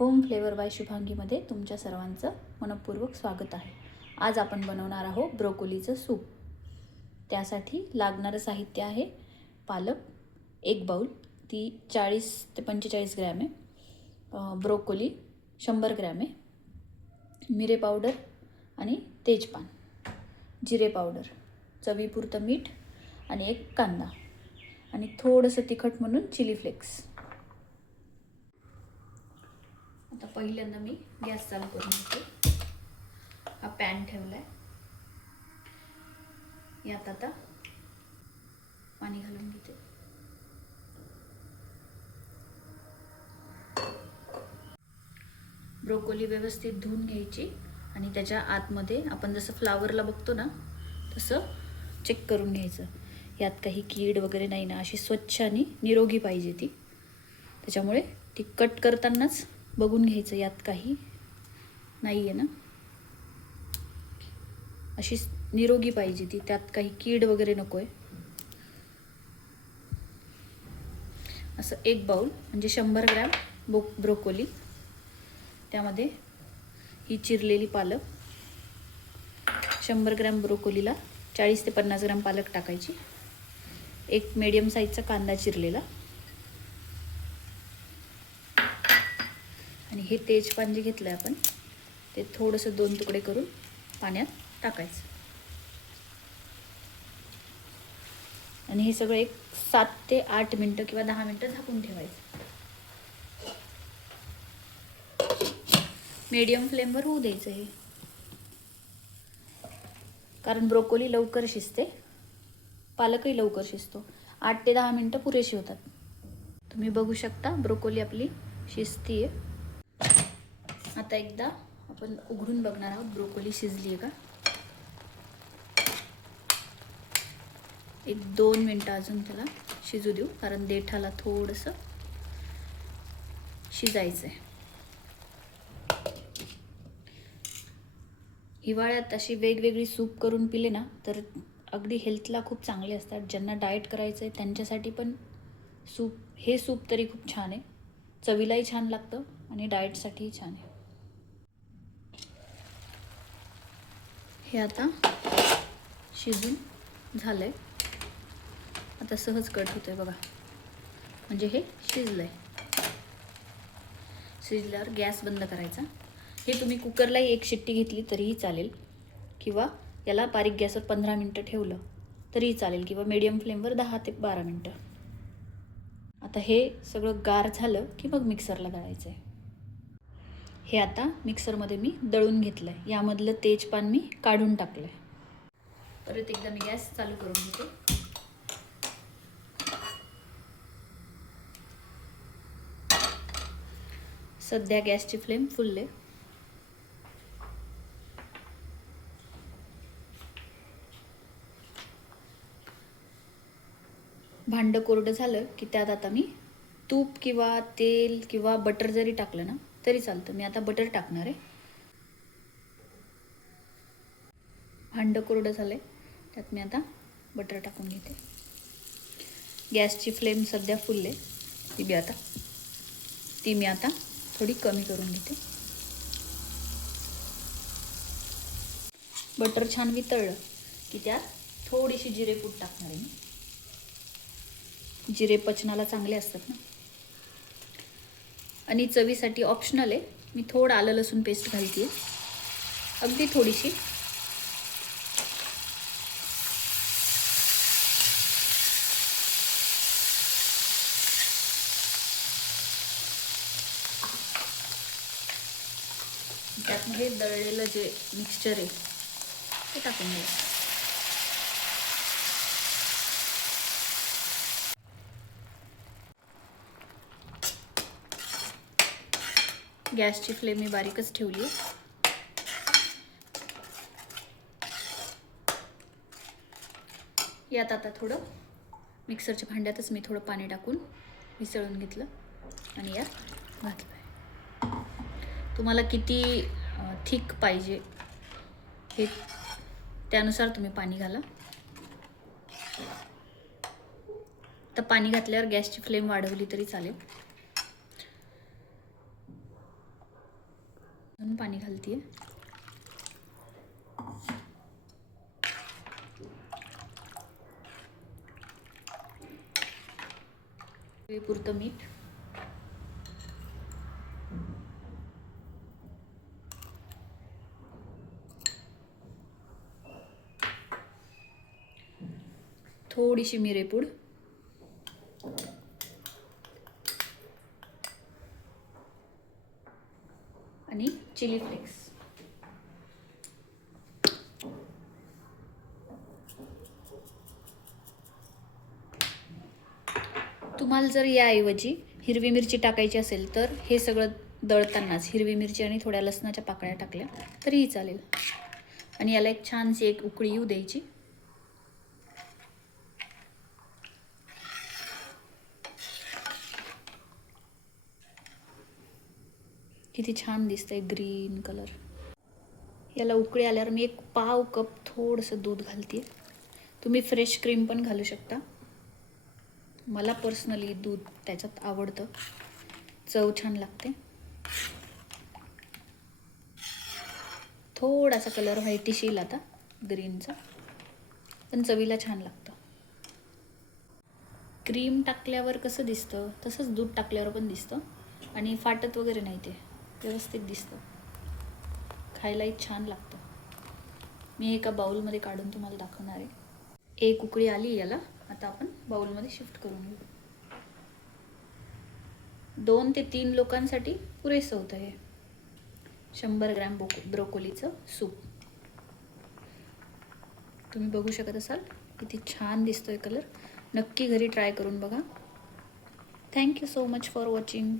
Home flavour bye शुभांगीमध्ये तुमच्या सर्वांचं मनपूर्वक स्वागत आहे। आज आपण बनवणार आहोत ब्रोकोलीचं सूप। त्यासाठी लागणारं साहित्य आहे पालक 1 बाउल, ती 40 ते 45 ग्रॅम आहे, ब्रोकोली 100 ग्रॅम आहे, मिरे पावडर आणि तेजपान, जिरे पावडर, चवीपुरतं मीठ आणि 1 कांदा आणि थोडंसं तिखट म्हणून चिली फ्लेक्स। आता पहिल्यांदा मी गॅस चालू करून घेते। हा पॅन ठेवलाय, यात आता पाणी घालून घेते। ब्रोकोली व्यवस्थित धुवून घ्यायची आणि त्याच्या आतमध्ये आपण जसं फ्लावरला बघतो ना तसं चेक करून घ्यायचं, यात काही कीड वगैरे नाही ना, अशी स्वच्छ आणि निरोगी पाहिजे ती। त्याच्यामुळे ती कट करतानाच बघून घ्यायचं यात काही नाही आहे ना, अशी निरोगी पाहिजे ती, त्यात काही कीड वगैरे नको आहे। असं 1 बाउल म्हणजे 100 ग्रॅम ब्रोकोली, त्यामध्ये ही चिरलेली पालक, 100 ग्रॅम ब्रोकोलीला 40 ते 50 ग्रॅम पालक टाकायची, 1 मीडियम साईजचा कांदा चिरलेला आणि हे तेजपान जे घेतलं आपण ते थोडंसं 2 तुकडे करून पाण्यात टाकायचं आणि हे सगळं एक 7 ते 8 मिनिटं किंवा 10 मिनिटं झाकून ठेवायचं। मीडियम फ्लेमवर होऊ द्यायचं हे, कारण ब्रोकोली लवकर शिजते, पालकही लवकर शिजतो। 8 ते 10 मिनिटं पुरेशी होतात। तुम्ही बघू शकता ब्रोकोली आपली शिजतीये। आता एकदा आपण उघडून बघणार आहोत ब्रोकोली शिजली आहे का। 1-2 मिनिटं अजून त्याला शिजू देऊ, कारण देठाला थोडंसं शिजायचं आहे। हिवाळ्यात अशी वेगवेगळी सूप करून पिले ना तर अगदी हेल्थला खूप चांगले असतात। ज्यांना डाएट करायचं आहे त्यांच्यासाठी पण हे सूप तरी खूप छान आहे, चवीलाही छान लागतं आणि डाएटसाठीही छान आहे। हे आता शिजून झालंय, आता सहज कट होतंय बघा, म्हणजे हे शिजलंय। शिजल्यावर गॅस बंद करायचा। हे तुम्ही कुकरलाही 1 शिट्टी घेतली तरीही चालेल, किंवा याला बारीक गॅसवर 15 मिनिटं ठेवलं तरीही चालेल, किंवा मीडियम फ्लेमवर 10 ते 12 मिनिटं। आता हे सगळं गार झालं की मग मिक्सरला दळायचं आहे। हे आता मिक्सरमध्ये मी दळून घेतलंय, यामधलं तेजपान मी काढून टाकलंय। परत एकदा मी गॅस चालू करून घेते। सध्या गॅसची फ्लेम फुल आहे। भांडं कोरडं झालं की त्यात आता मी तूप किंवा तेल किंवा बटर जरी टाकलं ना तरी चालतं। मी आता बटर टाकणार आहे। भांडं कोरडं झालंय, त्यात मी आता बटर टाकून घेते। गॅसची फ्लेम सध्या फुल आहे, ती मी आता थोडी कमी करून घेते। बटर छान वितळलं की त्यात थोडीशी जिरेपूड टाकणार आहे मी। जिरे पचनाला चांगले असतात ना। आणि चवीसाठी ऑप्शनल आहे, मी थोडं आलं लसूण पेस्ट घालते, अगदी थोडीशी। त्यातमध्ये दळलेलं जे मिक्सचर आहे ते टाकून द्यायचं। गॅसची फ्लेम मी बारीकच ठेवली आहे। यात आता थोडं मिक्सरच्या भांड्यातच मी थोडं पाणी टाकून मिसळून घेतलं आणि यात घातलं। तुम्हाला किती थिक पाहिजे हे त्यानुसार तुम्ही पाणी घाला। तर पाणी घातल्यावर गॅसची फ्लेम वाढवली तरी चालेल। अजून पाणी घालते. पुरतं मीठ. थोडीशी मिरेपूड. आणि चिली फ्लेक्स. तुम्हाला जर याऐवजी हिरवी मिरची टाकायची असेल तर हे सगळं दळतानाच हिरवी मिरची आणि थोड्या लसणाच्या पाकळ्या टाकल्या तरीही चालेल. आणि याला एक छानशी एक उकळी येऊ द्यायची. किती छान दिसतंय ग्रीन कलर. याला उकळी आल्यावर मी एक पाव कप थोडंसं दूध घालते. तुम्ही फ्रेश क्रीम पण घालू शकता. मला पर्सनली दूध त्याच्यात आवडतं, चव छान लागते. थोडासा कलर व्हाईटिश येईल आता ग्रीनचा, पण चवीला छान लागतं. क्रीम टाकल्यावर कसं दिसतं तसंच दूध टाकल्यावर पण दिसतं आणि फाटत वगैरे नाही, ते व्यवस्थित दिसतं. खायलाही छान लागतं. मी एका बाउलमध्ये काढून तुम्हाला दाखवणार आहे. एक उकळी आली याला, आता आपण बाउलमध्ये शिफ्ट करून घेऊ. 2 ते 3 लोकांसाठी पुरेसं होतं हे 100 ग्रॅम ब्रोकोलीचं सूप. तुम्ही बघू शकत असाल किती छान दिसतोय कलर. नक्की घरी ट्राय करून बघा. Thank you so much for watching.